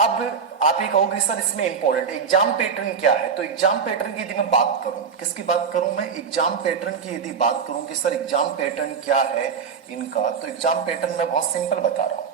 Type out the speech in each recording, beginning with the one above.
अब आप ये कहोगे सर इसमें इंपॉर्टेंट एग्जाम पैटर्न क्या है, तो एग्जाम पैटर्न की यदि मैं बात करूं, किसकी बात करूं मैं, एग्जाम पैटर्न की यदि बात करूं कि सर एग्जाम पैटर्न क्या है इनका, तो एग्जाम पैटर्न मैं बहुत सिंपल बता रहा हूं।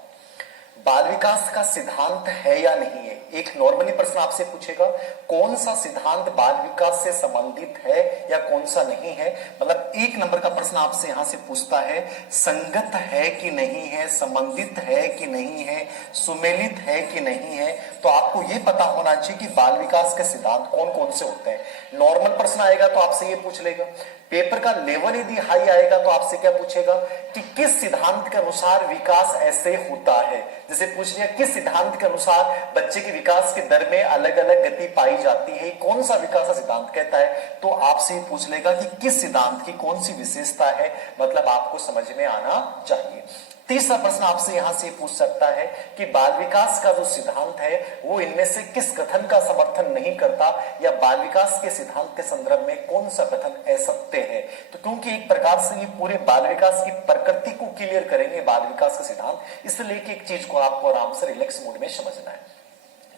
बाल विकास का सिद्धांत है या नहीं है, एक नॉर्मली प्रश्न आपसे पूछेगा कौन सा सिद्धांत बाल विकास से संबंधित है या कौन सा नहीं है, मतलब एक नंबर का प्रश्न आपसे यहां से पूछता है संगत है कि नहीं है, संबंधित है कि नहीं है, सुमेलित है कि नहीं है। तो आपको यह पता होना चाहिए कि बाल विकास के सिद्धांत कौन कौन से होते हैं। नॉर्मल प्रश्न आएगा तो आपसे ये पूछ लेगा, पेपर का लेवल यदि हाई आएगा तो आपसे क्या पूछेगा कि किस सिद्धांत के अनुसार विकास ऐसे होता है। जैसे पूछ लिया किस सिद्धांत के अनुसार बच्चे के विकास के दर में अलग अलग गति पाई जाती है, कौन सा विकास का सिद्धांत कहता है, तो आपसे पूछ लेगा कि किस सिद्धांत की कौन सी विशेषता है, मतलब आपको समझ में आना चाहिए। तीसरा प्रश्न आपसे यहां से पूछ सकता है कि बाल विकास का जो सिद्धांत है वो इनमें से किस कथन का समर्थन नहीं करता, या बाल विकास के सिद्धांत के संदर्भ में कौन सा कथन असत्य है। तो क्योंकि एक प्रकार से ये पूरे बाल विकास की प्रकृति को क्लियर करेंगे बाल विकास का सिद्धांत, इसलिए कि एक चीज को आपको आराम से रिलैक्स मूड में समझना है।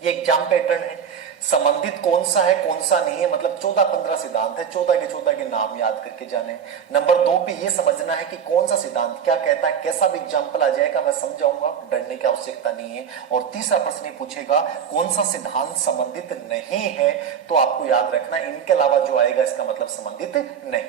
ये एग्जाम पैटर्न है, संबंधित कौन सा है कौन सा नहीं है, मतलब 14-15 सिद्धांत है, 14 के नाम याद करके जाने। नंबर 2 पे ये समझना है कि कौन सा सिद्धांत क्या कहता है, कैसा भी एग्जाम्पल आ जाएगा मैं समझाऊंगा, डरने की आवश्यकता नहीं है। और तीसरा प्रश्न ये पूछेगा कौन सा सिद्धांत संबंधित नहीं है, तो आपको याद रखना इनके अलावा जो आएगा इसका मतलब संबंधित नहीं।